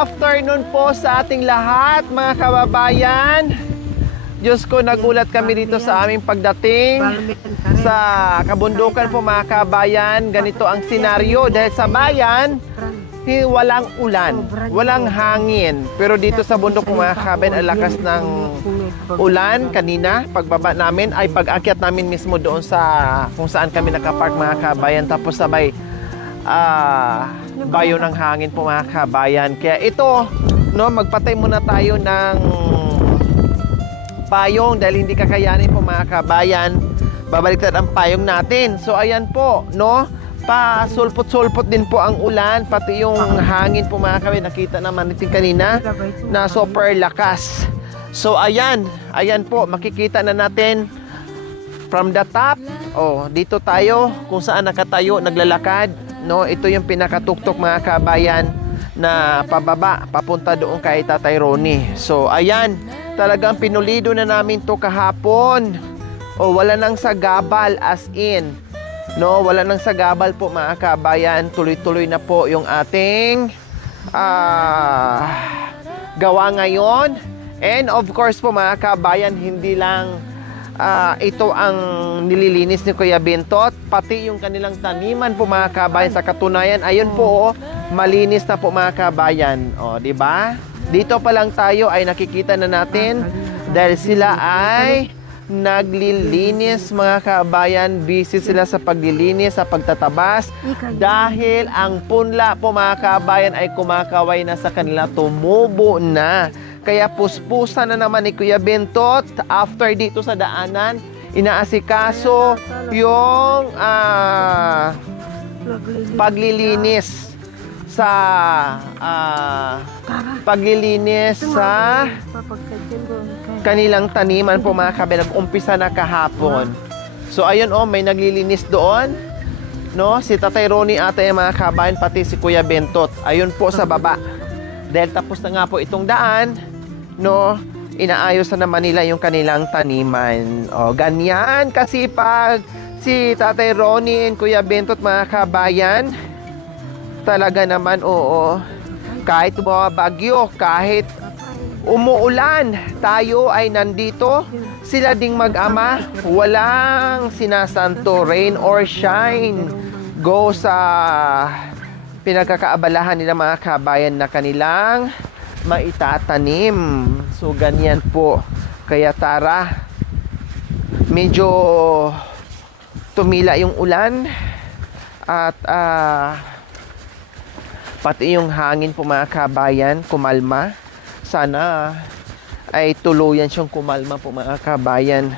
afternoon po sa ating lahat, mga kababayan. Diyos ko, nagulat kami dito sa aming pagdating sa kabundukan po, mga kababayan. Ganito ang senaryo dahil sa bayan, walang ulan, walang hangin. Pero dito sa bundok po, mga kababayan, ang lakas ng ulan kanina. Pagbaba namin ay pag-akyat namin mismo doon sa kung saan kami nakapark, mga kababayan. Tapos sabay bayo ng hangin po, mga kabayan. Kaya ito, no, magpatay muna tayo ng payong dahil hindi kakayanin po, mga kabayan. Babaliktad ang payong natin. So ayan po, no, pa-sulpot-sulpot din po ang ulan, pati yung hangin po, mga kabayan. Nakita naman natin kanina na super lakas. So ayan po, makikita na natin from the top. Oh, dito tayo kung saan nakatayo, naglalakad, no. Ito yung pinakatuktok, mga kabayan, na pababa papunta doon kay Tatay Ronnie. So ayan, talagang pinulido na namin to kahapon. O wala nang sagabal, as in, no, wala nang sagabal po, mga kabayan. Tuloy-tuloy na po yung ating gawa ngayon. And of course po, mga kabayan, hindi lang ito ang nililinis ni Kuya Bentot, pati yung kanilang taniman po, mga kabayan. Sa katunayan, ayun po, malinis na po, mga kabayan. O, di ba? Dito pa lang tayo ay nakikita na natin dahil sila ay naglilinis, mga kabayan. Busy sila sa paglilinis, sa pagtatabas, dahil ang punla po, mga kabayan, ay kumakaway na sa kanila, tumubo na. Kaya puspusa na naman ni Kuya Bentot after dito sa daanan. Inaasikaso yung paglilinis sa kanilang taniman po, mga kabayan. Umpisa na kahapon. So ayun, oh, may naglilinis doon, no, si Tatay Ronnie ata, yung mga kabayan, pati si Kuya Bentot. Ayun po sa baba. Dahil tapos na nga po itong daan, no, inaayos na naman nila yung kanilang taniman. O, ganyan kasipag si Tatay Ronnie and Kuya Bentot, mga kabayan. Talaga naman, oo. Kahit bagyo, kahit umuulan, tayo ay nandito. Sila ding mag-ama, walang sinasanto, rain or shine. Go sa pinagkakaabalahan nila, mga kabayan, na kanilang maitatanim. So ganyan po. Kaya tara, medyo tumila yung ulan at pati yung hangin po, mga kabayan, kumalma. Sana ay tuluyan siyang kumalma po, mga kabayan.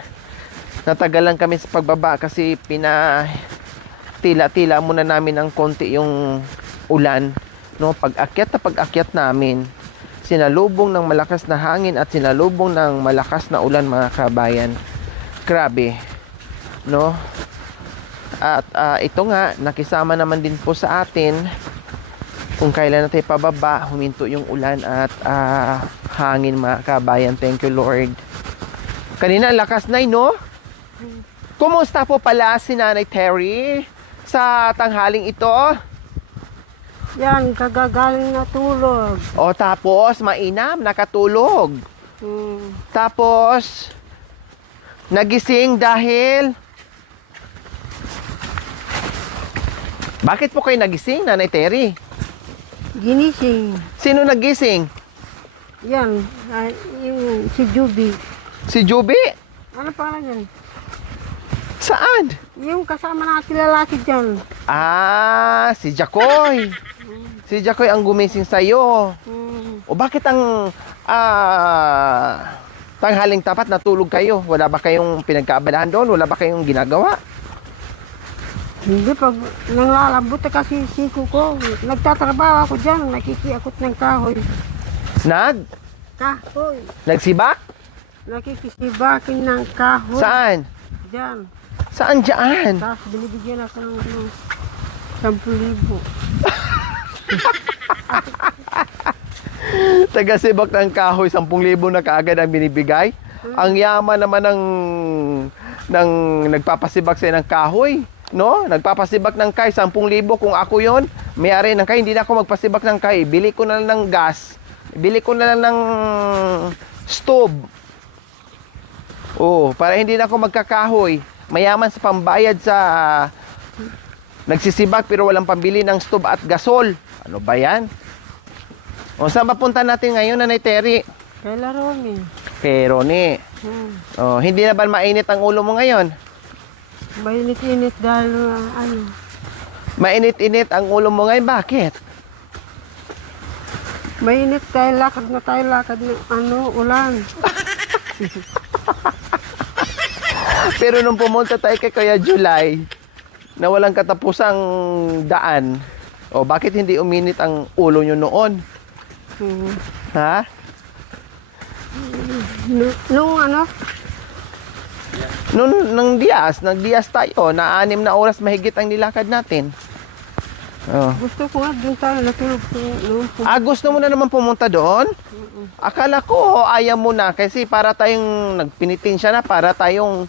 Natagalan kami sa pagbaba kasi tila-tila muna namin ng konti yung ulan, no. Pag-akyat namin, sinalubong ng malakas na hangin at sinalubong ng malakas na ulan, mga kabayan. Grabe, no. At ito nga, nakisama naman din po sa atin kung kailan natin pababa, huminto yung ulan at hangin, mga kabayan. Thank you, Lord. Kanina lakas na, no. Kumusta po pala si Nanay Terry sa tanghaling ito? Yan, kagagaling na tulog. O, tapos mainam, nakatulog. Tapos nagising dahil... Bakit po kayo nagising, Nanay Terry? Ginising. Sino nagising? Yan, yung si Juby. Si Juby? Ano pangalan yan? Saan? Yung kasama natin lalaki dyan. Si Jacoy. Si Jacoy ang gumising sa'yo. O bakit ang tanghaling tapat natulog kayo? Wala ba kayong pinagkaabalahan doon? Wala ba kayong ginagawa? Hindi, pag nanglalambot kasi siko ko, nagtatrabaho ako dyan, nakikiakot ng kahoy. Kahoy. Nagsibak? Nakikisibakin ng kahoy. Saan? Dyan. Saan dyan? Tapos binibigyan ako ng 10,000. Taga-sibak ng kahoy, 10,000 na kaagad ang binibigay. Ang yaman naman ng nagpapasibak sa'yo ng kahoy. No? Nagpapasibak ng kay, 10,000. Kung ako yon, may-ari ng kay, hindi na ako magpasibak ng kay. Bili ko na lang ng gas. Bili ko na lang ng stove. Oh, para hindi na ako magkakahoy. Mayaman sa pambayad sa nagsisibak pero walang pambili ng stove at gasol. Ano ba yan? O, saan ba punta natin ngayon, Nanay Terry? Kay Laroni. Pero ni, hindi na ba mainit ang ulo mo ngayon? Mainit-init dahil Mainit-init ang ulo mo ngayon, bakit? mainit dahil lakad ng ulan. Pero nung pumunta tayo kay Kuya July, na walang katapusang daan, bakit hindi uminit ang ulo nyo noon? Ha? Nung nagdiyas tayo, na 6 na oras mahigit ang nilakad natin. Gusto ko nga doon tayo natulog. Gusto mo na naman pumunta doon? Akala ko ayaw mo na kasi para tayong nagpinitin siya na, para tayong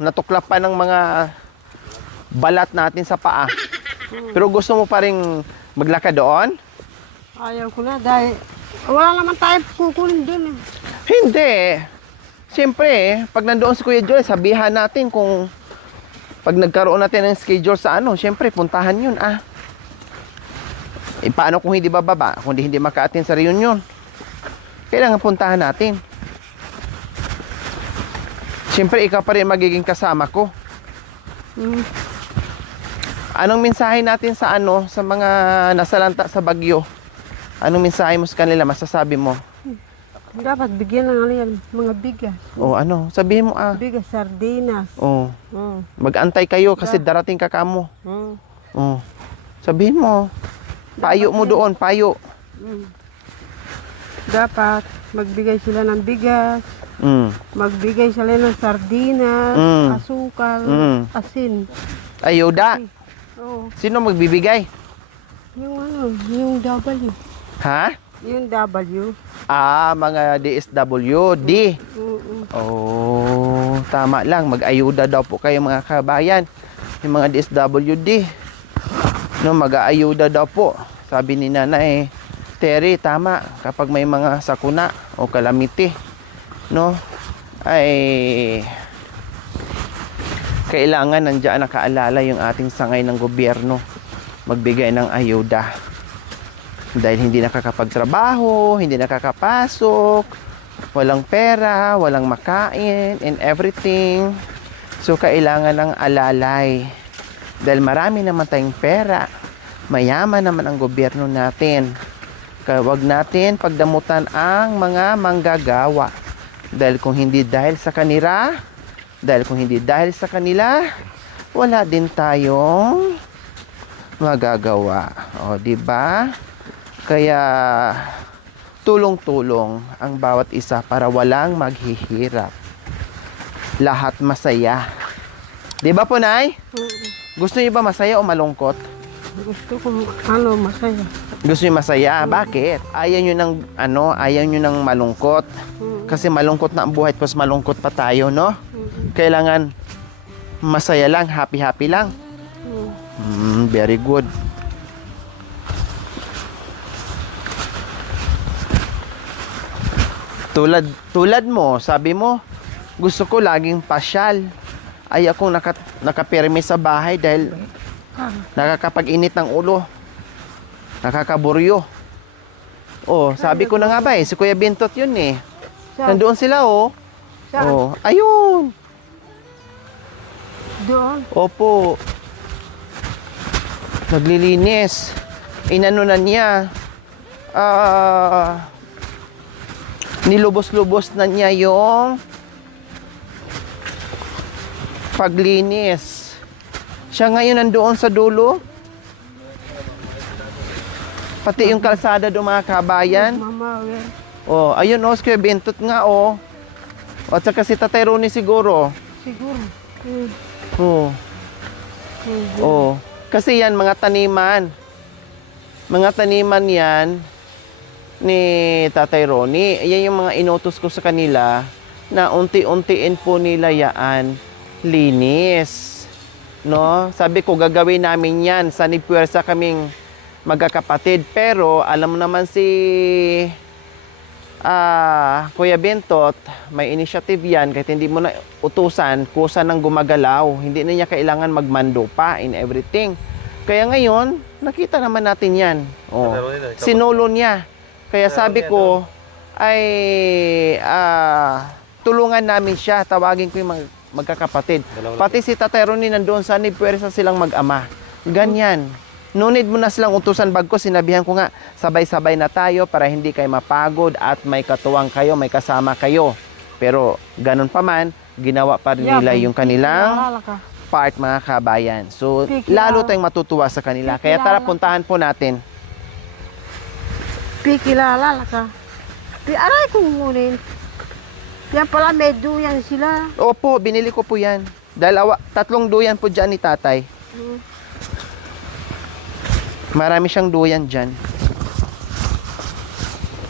natuklap pa ng mga balat natin sa paa. Pero gusto mo pa rin maglakad doon? Ayaw ko na dahil wala naman tayo kukunin doon. Hindi. Siyempre, pag nandoon si Kuya Joel, sabihan natin kung pag nagkaroon natin ng schedule sa siyempre, puntahan yun, paano kung hindi bababa? Kung hindi maka-attend sa reunion? Kailangan puntahan natin. Siyempre, ikaw pa rin magiging kasama ko. Anong mensahe natin sa sa mga nasalanta sa bagyo? Anong mensahe mo sa kanila? Masasabi mo? Dapat bigyan ng mga bigas. Ano? Sabihin mo Bigas, sardinas. Mag-antay kayo kasi darating ka kamo. Sabihin mo. Payo mo doon, payo. Dapat magbigay sila ng bigas. Magbigay sila ng sardinas, asukal, asin. Ayuda. Sino magbibigay? Yung W. Ha? Yung W. Mga DSW. D. Tama lang. Mag-ayuda daw po kayo mga kabayan. Yung mga DSWD. Mag-ayuda daw po. Sabi ni Nanay Terry, tama. Kapag may mga sakuna o calamity, ay kailangan nandiyan nakaalala yung ating sangay ng gobyerno. Magbigay ng ayuda. Dahil hindi nakakapagtrabaho, hindi nakakapasok, walang pera, walang makain, and everything. So, kailangan ng alalay. Dahil marami naman tayong pera. Mayaman naman ang gobyerno natin. Kaya wag natin pagdamutan ang mga manggagawa. Dahil kung hindi dahil sa kanila, wala din tayong magagawa. Diba? Kaya tulong-tulong ang bawat isa para walang maghihirap. Lahat masaya. 'Di ba po, Nay? Gusto niyo ba masaya o malungkot? Gusto ko masaya. Gusto niyo masaya? Bakit? Ayaw niyo ng malungkot. Kasi malungkot na ang buhay, tapos malungkot pa tayo, no? Kailangan masaya lang, happy lang. Very good. Tulad mo, sabi mo, gusto ko laging pasyal. Ay akong nakapirme sa bahay dahil nakakapag-init ng ulo. Nakakaburyo. Sabi ko na nga ba si Kuya Bintot yun eh. Nandoon sila Saan? Ayun. Doon? Opo. Naglilinis. Inano na niya. Nilubos-lubos na niya yung paglinis. Siya ngayon nandoon sa dulo. Pati yung kalsada doon mga kabayan. Mamawi. Ayun si Kuya Bintot nga At saka si Tatay Ronnie siguro. Siguro. Kasi yan mga taniman. Mga taniman yan ni Tatay Ronnie. Yan yung mga inutos ko sa kanila na unti-untiin po nila yaan linis. no? Sabi ko, gagawin namin yan. Sanib-puwersa kaming magkakapatid. Pero, alam mo naman si Kuya Bentot, may initiative yan. Kahit hindi mo na utusan, kusa ng gumagalaw. Hindi na niya kailangan magmando pa in everything. Kaya ngayon, nakita naman natin yan. Oh, sinolo niya. Kaya sabi ko, ay tulungan namin siya. Tawagin ko yung magkakapatid. Pati si Tatay Ronnie nandoon sa puwersa silang mag-ama. Ganyan. No need mo na silang utusan bagko. Sinabihan ko nga, sabay-sabay na tayo para hindi kayo mapagod at may katuwang kayo, may kasama kayo. Pero ganun pa man, ginawa pa rin nila yung kanilang part, mga kabayan. So, lalo tayong matutuwa sa kanila. Kaya tara, puntahan po natin. Pikilala ka. Aray kong ngunin. Yan pala, may duyan sila. Opo, binili ko po yan. Dahil 3 duyan po dyan ni tatay. Marami siyang duyan dyan.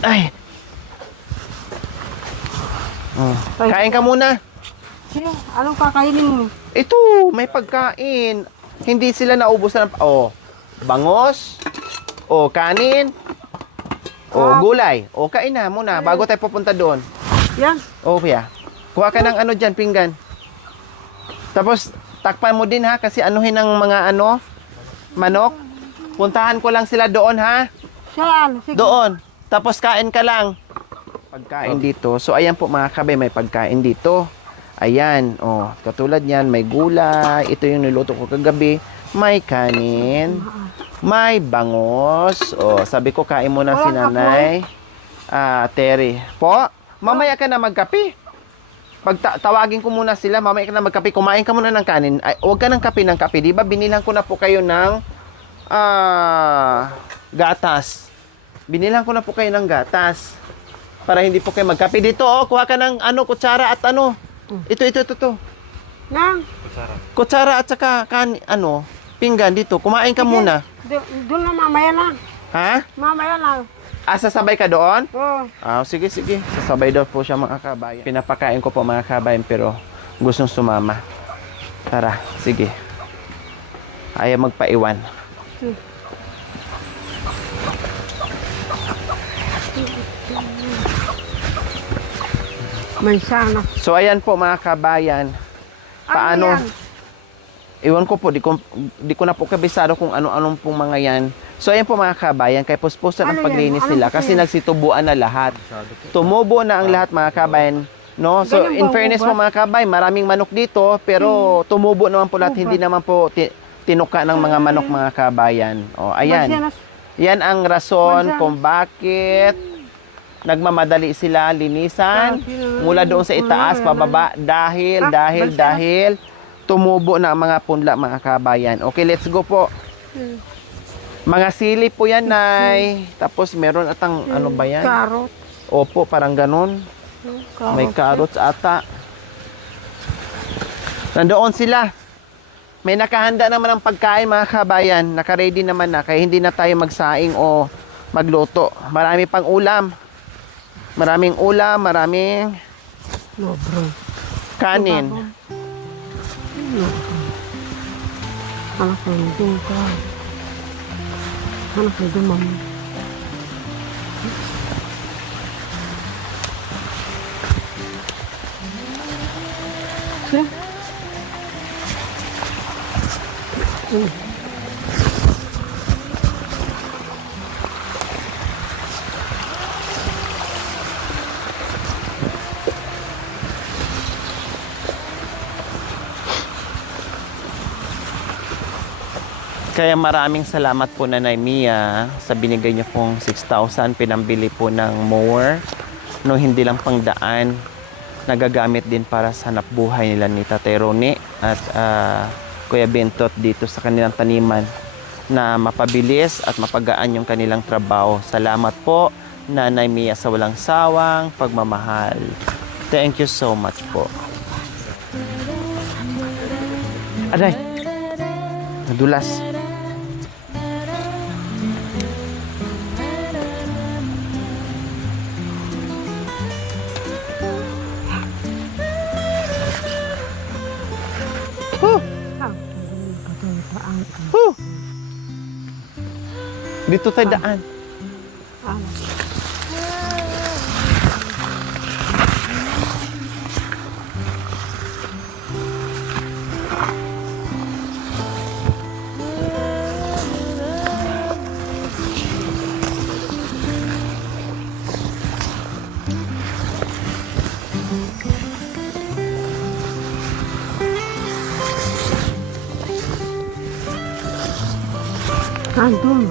Ay! Kain ka muna. Sige, anong kakainin mo? Ito, may pagkain. Hindi sila naubusan ng... bangos. Kanin. Gulay. Kain na muna bago tayo pupunta doon. Yan. Kuya. Kuha ka ng ano dyan, pinggan. Tapos, takpan mo din ha, kasi anuhin ng mga manok. Puntahan ko lang sila doon ha. Saan? Sige. Doon. Tapos kain ka lang. Pagkain dito. So, ayan po mga kabay, may pagkain dito. Ayan. Katulad yan, may gulay. Ito yung niluto ko kagabi. May kanin. May bangos. Sabi ko, kain muna si Nanay. Terry. Po, mamaya ka na magkape. Tawagin ko muna sila, mamaya ka na magkape. Kumain ka muna ng kanin. Huwag ka ng kape. Di ba, binilang ko na po kayo ng gatas. Binilang ko na po kayo ng gatas. Para hindi po kayo magkape. Dito, kuha ka ng kutsara at Ito. Nang? Kutsara at saka pinggan dito. Kumain ka muna. Doon na mamaya na. Ha? Mamaya na. Sasabay ka doon? Oo. Sige. Sasabay daw po siya, mga kabayan. Pinapakain ko po, mga kabayan, pero gustong sumama. Tara, sige. Ayaw magpaiwan. May sana. So, ayan po, mga kabayan. Paano? Ano yan? Iwan ko po, di ko na po kabisado kung ano-anong pong mga yan. So, ayan po, mga kabayan, kay puspusan ang Ano yan? paglinis Ano nila po kasi yan? nagsitubuan na lahat. Tumubo na ang lahat, mga kabayan. No? So, Ganun ba in fairness po, ubat? mga kabayan, maraming manok dito, pero tumubo naman po lahat. Ubat. Hindi naman po tinuka ng mga manok, mga kabayan. Ayan. Yan ang rason Mansa. kung bakit nagmamadali sila linisan mula doon sa itaas pababa dahil tumubo na ang mga punla, mga kabayan. Okay, let's go po. Mga sili po yan, Nay. Tapos meron atang ano ba yan? Carrot. Opo, parang ganun. May carrots ata. Nandoon sila. May nakahanda naman ang pagkain, mga kabayan. Naka-ready naman na. Kaya hindi na tayo magsaing o magluto. Marami pang ulam. Maraming ulam, maraming kanin. Anak ko yung ka. Anak ko yung mami. Kaya maraming salamat po, Nanay Mia, sa binigay niyo pong 6,000 pinambili po ng mower. No, hindi lang pang daan, nagagamit din para sa hanap buhay nila ni Tatay Ronnie at Kuya Bentot dito sa kanilang taniman na mapabilis at mapagaan yung kanilang trabaho. Salamat po, Nanay Mia, sa walang sawang pagmamahal. Thank you so much po. Aray! Nadulas. Huh! Dito tayo daan. Andun.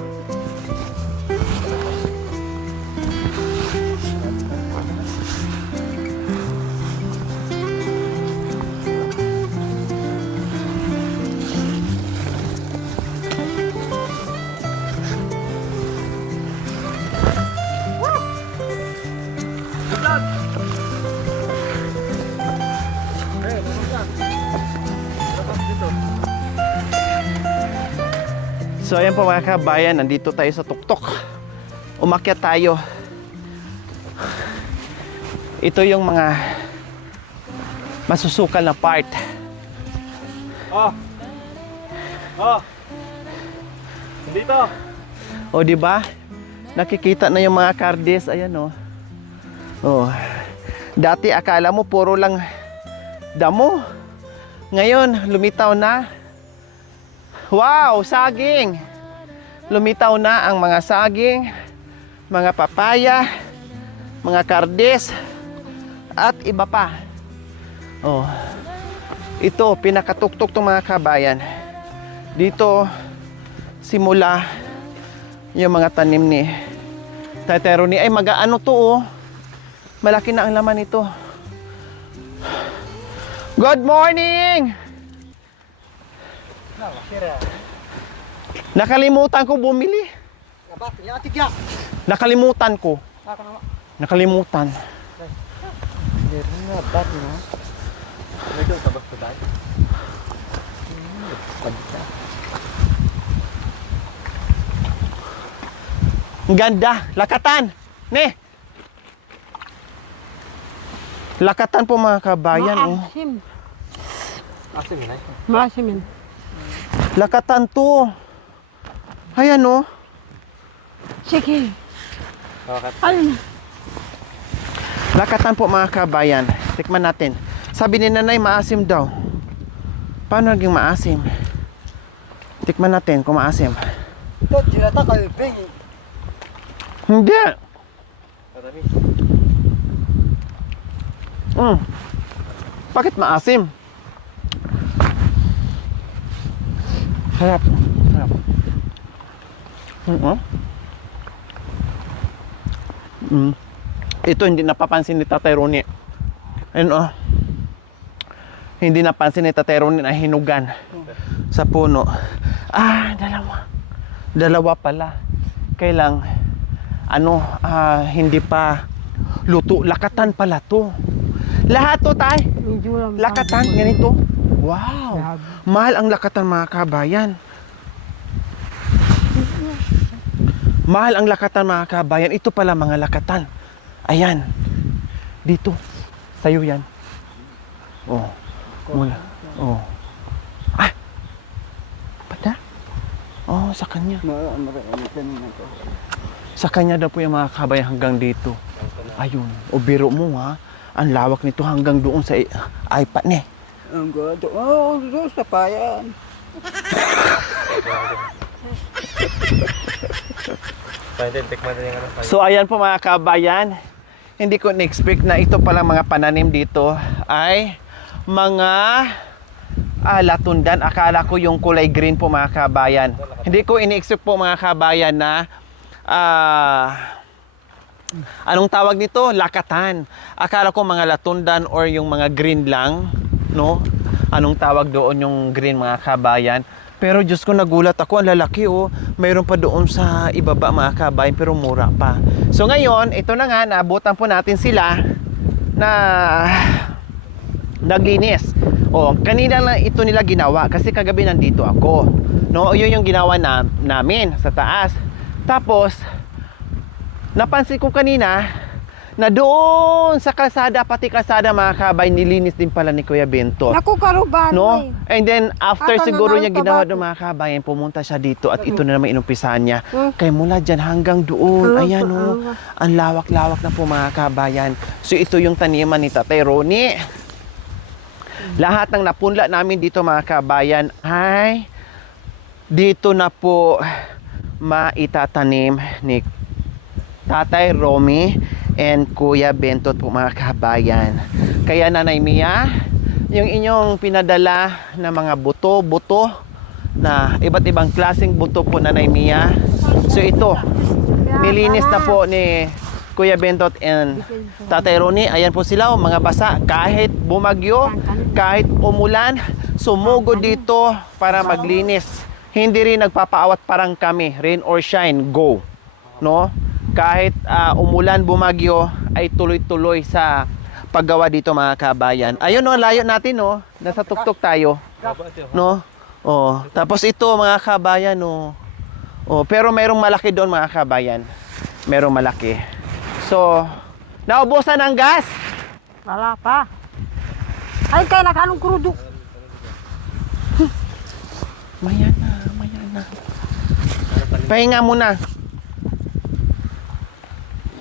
So ayan po mga kabayan, nandito tayo sa tuktok. Umakyat tayo. Ito yung mga masusukal na part. Oh. Dito. O di ba? Nakikita na yung mga kardes, ayan oh. Oh. Dati akala mo puro lang damo. Ngayon lumitaw na. Wow, saging. Lumitaw na ang mga saging, mga papaya, mga kardes, at iba pa. Oh. Ito, pinakatuktok ng mga kabayan. Dito, simula yung mga tanim ni Tatay Ronnie. Ay, mag-ano to oh. Malaki na ang laman ito. Good morning! Nakalimutan ko bumili. Nakalimutan ko. Nakalimutan. Ang ganda. Lakatan. Ne. Lakatan po mga kabayan. Oh. Maasim. Asim yun Maasim yun. Lakatan to. Ayan oh. Sige. Okay. Alin? Lakatan po mga kabayan. Tikman natin. Sabi ni nanay maasim daw. Paano naging maasim? Tikman natin kung maasim. Ito, ginata kalbing. Hindi. Bakit maasim? Sarap. Sarap. Ito hindi napapansin ni Tatay Ronnie. Ayun oh. Hindi napansin ni Tatay Ronnie na hinugan sa puno. Ah, dalawa. Dalawa pala. Kailang hindi pa luto. Lakatan pala to. Lahat to, tay. Medyo lang. Lakatan, ganito. Wow. Mahal ang lakatan mga kabayan. Mahal ang lakatan mga kabayan. Ito pala mga lakatan. Ayan. Dito. Sa'yo yan. Oh. Mula. Oh. Ah. Pada? Oh, sa kanya. Sa kanya daw po yung mga kabayan hanggang dito. Ayun. O biro mo ha. Ang lawak nito hanggang doon sa iPad ni. Ang gado. Oh, doon sa payan. So ayan po mga kabayan. Hindi ko na-expect na ito pala mga pananim dito ay mga latundan. Akala ko yung kulay green po mga kabayan. Hindi ko ini-expect po mga kabayan na anong tawag nito? Lakatan. Akala ko mga latundan or yung mga green lang, no? Anong tawag doon yung green mga kabayan? Pero Diyos ko, nagulat ako, ang lalaki oh. Mayroon pa doon sa ibaba mga kabayan pero mura pa. So ngayon, ito na nga, naabutan po natin sila na naglinis. Oh, kanina lang ito nila ginawa kasi kagabi nandito ako. No, yun yung ginawa namin sa taas. Tapos napansin ko kanina, Na doon sa kalsada, pati kalsada mga kabayan, nilinis din pala ni Kuya Bentot. Naku, karuban No? eh. And then, after Ata siguro na niya ng ginawa tabako. doon mga kabayan, pumunta siya dito at ito na naman inumpisahan niya. Hmm. Kaya mula dyan hanggang doon, Hmm, ayan o, ang lawak-lawak na po mga kabayan. So ito yung taniman ni Tatay Ronnie. Lahat ng napunla namin dito mga kabayan ay dito na po maitatanim ni Tatay Romy and Kuya Bentot po mga kabayan. Kaya Nanay Mia, yung inyong pinadala na mga buto-buto na iba't ibang klaseng buto po Nanay Mia. So ito, nilinis na po ni Kuya Bentot and Tatay Ronnie. Ayan po sila, oh, mga basa. Kahit bumagyo, kahit umulan, sumugod dito para maglinis. Hindi rin nagpapaawat parang kami, rain or shine, go. No? Kahit umulan, bumagyo, ay tuloy-tuloy sa paggawa dito mga kabayan. Ayun no, layo natin no. Nasa tuktok tayo. No? Oh, tapos ito mga kabayan no. Oh, pero mayroong malaki doon mga kabayan. Merong malaki. So, naubusan ng gas. Wala pa. Ay, kaya nakanong krudo. Maya na, maya na. Pahinga muna.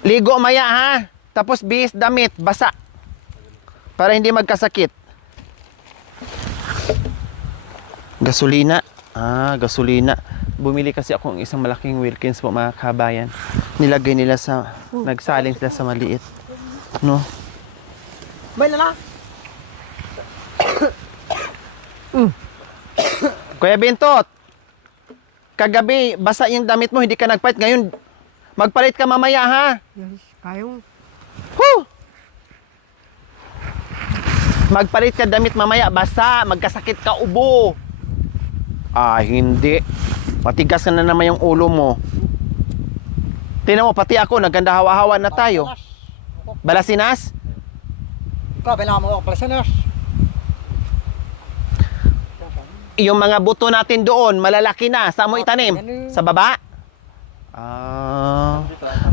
Ligo maya ha. Tapos bihis damit, basa. Para hindi magkasakit. Gasolina. Gasolina. Bumili kasi ako ng isang malaking Wilkins po mga kabayan. Nilagay nila sa, nagsalin sila sa maliit. No? Bay na lang. Kuya Bentot, kagabi, basa yung damit mo, hindi ka nagpalit. Ngayon, magpalit ka mamaya ha. Yes, kayo. Whew! Magpalit ka damit mamaya, basa, magkasakit ka ubo. Hindi. Matigas na naman yung ulo mo. Tingnan mo, pati ako, naganda hawa-hawa na tayo. Balasinas? Ikaw, binama mo ako pala sa nurse. Yung mga buto natin doon, malalaki na. Saan mo itanim? Sa baba?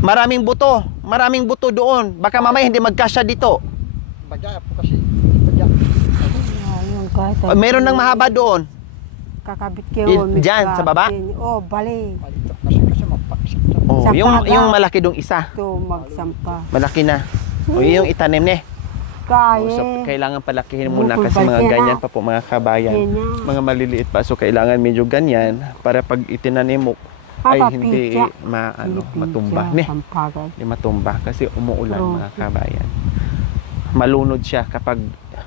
Maraming buto. Maraming buto doon. Baka mamaya hindi magkasya dito. Badya po kasi. Badya. Ayun, kahit. Meron ng mahaba doon. Kakabit kayo. Diyan, sa baba? Oh, bali. Malito kasi magpakisip siya. Oh, Sampaga. yung malaki dong isa. Ito, magsampa. Malaki na. O yung itanim ni. Kaya. So, kailangan palakihin muna Bukol kasi mga balkin, ganyan ah. pa po mga kabayan. Ganyan. Mga maliliit pa. So, kailangan medyo ganyan para pag itinanim mo ay hindi matumba. Ne, Sampagan. hindi matumba kasi umuulan Oo. mga kabayan. Malunod siya kapag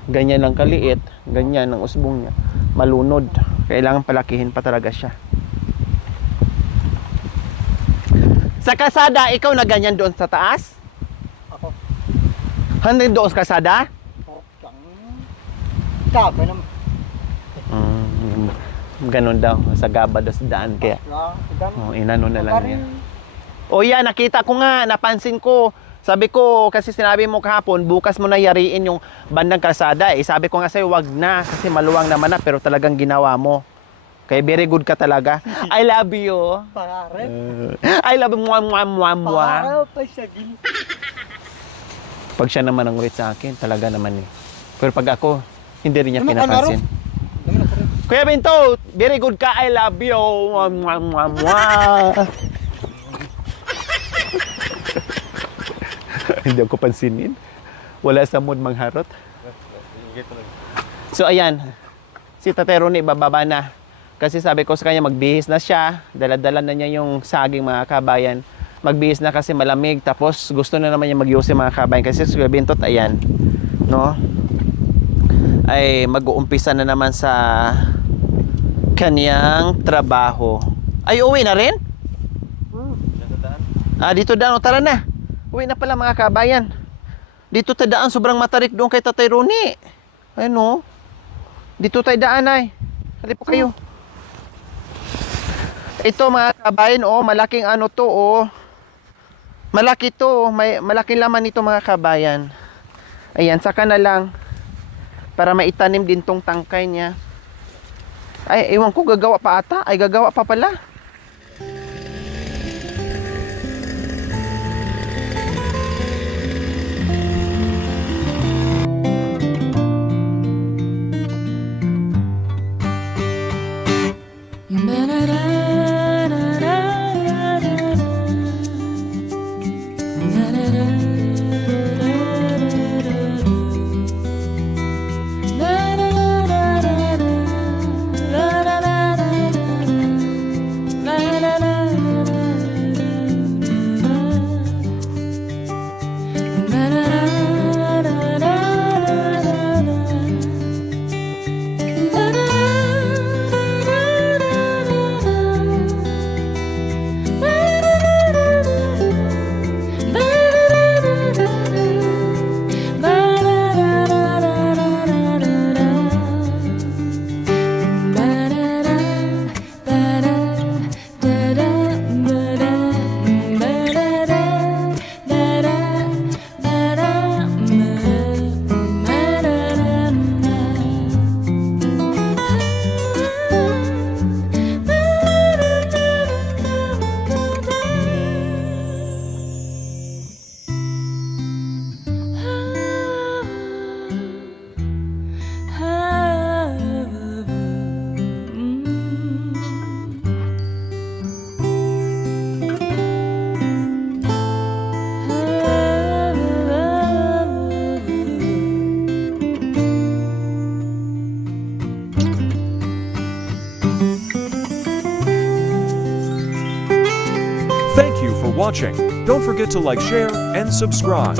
ganyan lang kaliit, ganyan ang usbong niya. Malunod. Kailangan palakihin pa talaga siya. Sa kalsada, ikaw na ganyan doon sa taas? Ako. Hanggang doon sa kalsada? Kabay naman. Ganon daw, sa gaba daw sa daan. Kaya, inano na lang niya. O yan, nakita ko nga, napansin ko. Sabi ko, kasi sinabi mo kahapon, bukas mo na yariin yung bandang kalsada. Sabi ko nga sa'yo, wag na, kasi maluwang naman na, pero talagang ginawa mo. Kaya very good ka talaga. I love you. Pangarap. I love you, mwah, mwah, mwah, mwah. Pangarap pa siya din. Pag siya naman ang ulit sa akin, talaga naman eh. Pero pag ako, hindi rin niya Naman, pinapansin. Naman ako rin. Kuya Bento, very good ka. I love you. Mwah, mwah, mwah, mwah. Hindi ako pansinin. Wala sa mood mangharot. So ayan, si Tatay Ronnie bababa na. Kasi sabi ko sa kanya magbihis na siya. Dala-dala na niya yung saging mga kabayan. Magbihis na kasi malamig. Tapos gusto na naman niya mag-iusin mga kabayan. Kasi si Kuya Bentot, ayan. No? Ay mag-uumpisa na naman sa kanyang trabaho. Ay, uwi na rin? Dito daan. Tara na. Uwi na pala mga kabayan. Dito tayo daan. Sobrang matarik doon kay Tatay Ronnie. Ayun o. Dito tayo daan ay. Hali po kayo. Ito mga kabayan malaking ano to Malaki to. May malaking laman nito mga kabayan. Ayan, saka na lang. Para maitanim din tong tangkay niya. Ay, ewan ko, gagawa pa ata. Ay, gagawa pa pala. Thank you for watching. Don't forget to like, share, and subscribe.